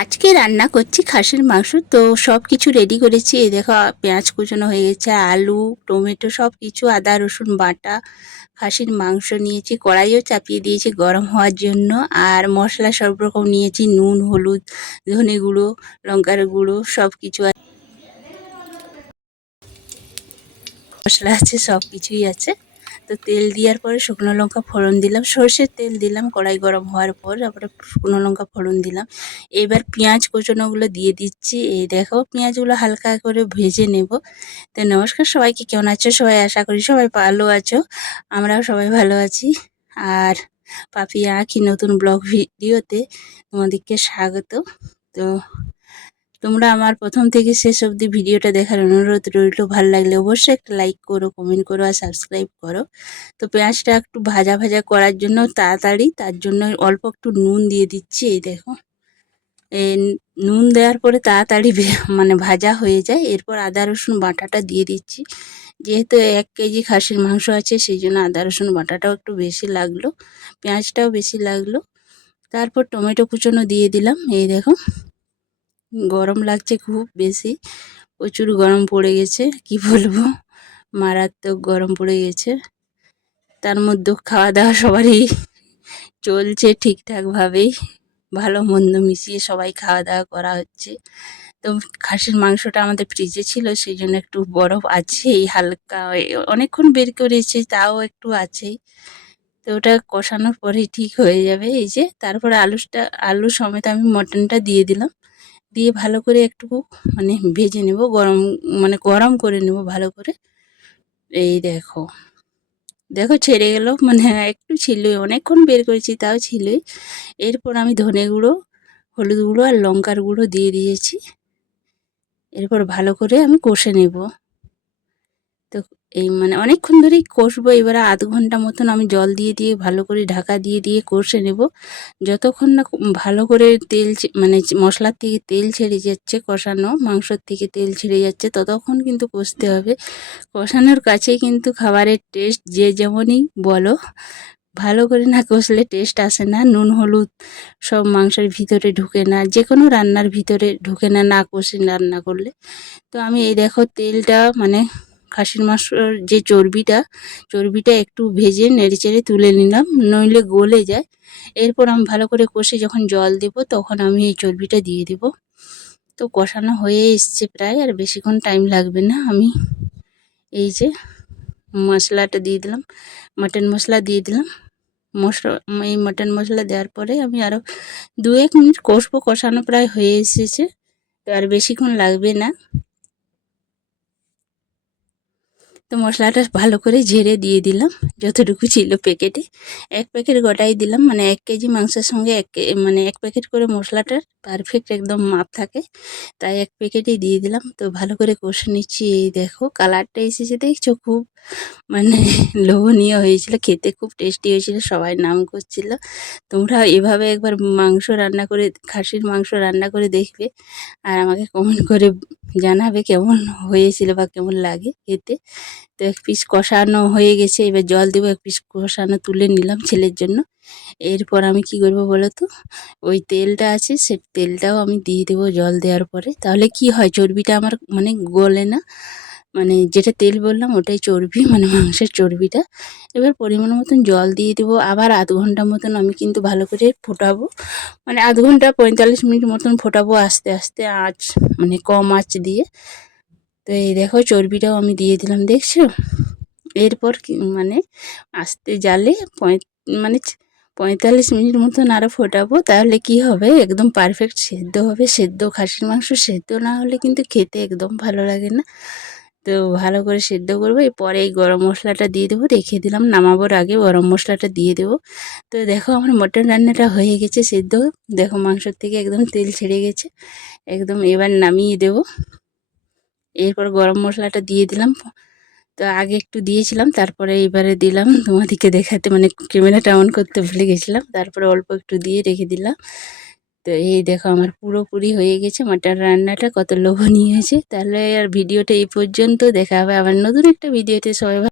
আজকে রান্না করছি খাসির মাংস। তো সব কিছু রেডি করেছি। এই দেখো পেঁয়াজ কুচানো হয়ে গেছে, আলু, টমেটো, সব কিছু, আদা রসুন বাটা। খাসির মাংস নিয়েছি, কড়াইও চাপিয়ে দিয়েছি গরম হওয়ার জন্য। আর মশলা সব রকম নিয়েছি, নুন, হলুদ, ধনে গুঁড়ো, লঙ্কার গুঁড়ো, সব কিছু মশলা আছে, সব কিছুই আছে। তো তেল দেওয়ার পরে শুকনো লঙ্কা ফোড়ন দিলাম, সর্ষের তেল দিলাম কড়াই গরম হওয়ার পর, তারপরে শুকনো লঙ্কা ফোড়ন দিলাম। এবার পেঁয়াজ কুচনোগুলো দিয়ে দিচ্ছি। এই দেখো পেঁয়াজগুলো হালকা করে ভেজে নেব। তো নমস্কার সবাইকে, কেমন আছো সবাই? আশা করি সবাই ভালো আছো, আমরাও সবাই ভালো আছি। আর পাপিয়া আঁখি নতুন ব্লগ ভিডিওতে তোমাদেরকে স্বাগত। তো তোমরা আমার প্রথম থেকে শেষ অবধি ভিডিওটা দেখার অনুরোধ রইল। ভালো লাগলে অবশ্যই একটা লাইক করো, কমেন্ট করো আর সাবস্ক্রাইব করো। তো পেঁয়াজটা একটু ভাজা ভাজা করার জন্য তাড়াতাড়ি, তার জন্য অল্প একটু নুন দিয়ে দিচ্ছি। এই দেখো, এই নুন দেওয়ার পরে তাড়াতাড়ি মানে ভাজা হয়ে যায়। এরপর আদা রসুন বাটাটা দিয়ে দিচ্ছি। যেহেতু 1 কেজি খাসির মাংস আছে, সেই জন্য আদা রসুন বাটাটাও একটু বেশি লাগলো, পেঁয়াজটাও বেশি লাগলো। তারপর টমেটো কুচনো দিয়ে দিলাম। এই দেখো, গরম লাগছে খুব বেশি, প্রচুর গরম পড়ে গেছে, কি বলবো, মারাত্মক গরম পড়ে গেছে। তার মধ্যে খাওয়া দাওয়া সবারই চলছে ঠিকঠাকভাবেই, ভালো মন্দ মিশিয়ে সবাই খাওয়া দাওয়া করা হচ্ছে। তো খাসির মাংসটা আমাদের ফ্রিজে ছিল, সেই জন্য একটু বরফ আছেই হালকা, অনেকক্ষণ বের করেছি তাও একটু আছেই। তো ওটা কষানোর পরেই ঠিক হয়ে যাবে। এই যে তারপরে আলু সমেত আমি মটনটা দিয়ে দিলাম, দিয়ে ভালো করে একটু মানে ভেজে নেব, গরম করে নেব ভালো করে। এই দেখো দেখো ছেড়ে গেল, মানে একটু ছিলই, অনেকক্ষণ বের করেছি তাও ছিলই। এরপর আমি ধনে গুঁড়ো, হলুদ গুঁড়ো আর লঙ্কার গুঁড়ো দিয়ে দিয়েছি। এরপর ভালো করে আমি কষে নেব। তো এই মানে অনেকক্ষণ ধরেই কষবো। এবারে আধ ঘন্টা মতন আমি জল দিয়ে দিয়ে ভালো করে ঢাকা দিয়ে দিয়ে কষে নেব, যতক্ষণ না ভালো করে তেল মানে মশলার থেকে তেল ছেড়ে যাচ্ছে, কষানো মাংসর থেকে তেল ছেড়ে যাচ্ছে, ততক্ষণ কিন্তু কষতে হবে। কষানোর কাছেই কিন্তু খাবারের টেস্ট, যে যেমনই বলো, ভালো করে না কষলে টেস্ট আসে না। নুন হলুদ সব মাংসের ভিতরে ঢুকে না, যে কোনো রান্নার ভিতরে ঢুকে না, না কষে রান্না করলে। তো আমি এই দেখো তেলটা মানে খাসির মাংসর যে চর্বিটা একটু ভেজে নেড়েচেড়ে তুলে নিলাম, নইলে গলে যায়। এরপর আমি ভালো করে কষে যখন জল দেব, তখন আমি এই চর্বিটা দিয়ে দেব। তো কষানো হয়ে এসছে প্রায়, আর বেশিক্ষণ টাইম লাগবে না। আমি এই যে মশলাটা দিয়ে দিলাম, মাটন মশলা দিয়ে দিলাম। এই মাটন মশলা দেওয়ার পরে আমি আরও 2-1 মিনিট কষবো। কষানো প্রায় হয়ে এসেছে, তো আর বেশিক্ষণ লাগবে না। তো মশলাটা ভালো করে ঝেড়ে দিয়ে দিলাম, যতটুকু ছিল প্যাকেটে। 1 প্যাকেট গোটাই দিলাম, মানে 1 কেজি মাংসের সঙ্গে মানে 1 প্যাকেট করে মশলাটার পারফেক্ট একদম মাপ থাকে, তাই 1 প্যাকেটই দিয়ে দিলাম। তো ভালো করে কষে নিচ্ছি। এই দেখো কালারটা এসেছে, দেখছো, খুব মানে লোভনীয় হয়েছিল, খেতে খুব টেস্টি হয়েছিল, সবাই নাম করছিল। তোমরা এভাবে একবার খাসির মাংস রান্না করে দেখবে, আর আমাকে কমেন্ট করে জানাবে কেমন হয়েছিল বা কেমন লাগে খেতে। তো 1 পিস কষানো হয়ে গেছে, এবার জল দেবো। 1 পিস কষানো তুলে নিলাম ছেলের জন্য। এরপর আমি কি করব বলো তো, ওই তেলটা আছে, সে তেলটাও আমি দিয়ে দেবো জল দেওয়ার পরে। তাহলে কি হয়, চর্বিটা আমার মানে গলে না, মানে যেটা তেল বললাম ওটাই চর্বি, মানে মাংসের চর্বিটা। এবার পরিমাণ মতন জল দিয়ে দেবো। আবার আধ ঘন্টা মতন আমি কিন্তু ভালো করে ফোটাবো, মানে আধ ঘন্টা 45 মিনিট মতন ফোটাবো আস্তে আস্তে আঁচ, মানে কম আঁচ দিয়ে। তো এই দেখো চর্বিটাও আমি দিয়ে দিলাম, দেখছো। এরপর মানে আস্তে জালে মানে 45 মিনিট মতন আরও ফোটাবো। তাহলে কি হবে, একদম পারফেক্ট সেদ্ধ হবে। খাসির মাংস সেদ্ধ না হলে কিন্তু খেতে একদম ভালো লাগে না। তো ভালো করে সেদ্ধ করবো। এরপরে এই গরম মশলাটা দিয়ে দেবো, রেখে দিলাম, নামাবোর আগে গরম মশলাটা দিয়ে দেবো। তো দেখো আমার মটন রান্নাটা হয়ে গেছে সেদ্ধ। দেখো মাংসর থেকে একদম তেল ছেড়ে গেছে একদম। এবার নামিয়ে দেবো। এরপর গরম মশলাটা দিয়ে দিলাম। তো আগে একটু দিয়েছিলাম, তারপরে এবারে দিলাম তোমাদেরকে দেখাতে, মানে ক্যামেরাটা অন করতে ভুলে গেছিলাম, তারপরে অল্প একটু দিয়ে রেখে দিলাম। তো এই দেখো আমার পুরোপুরি হয়ে গেছে মাটন রান্নাটা, কত লোভনীয় হয়েছে। তাহলে আর ভিডিওটা এই পর্যন্ত, দেখা হবে আবার নতুন একটা ভিডিওতে। সবাই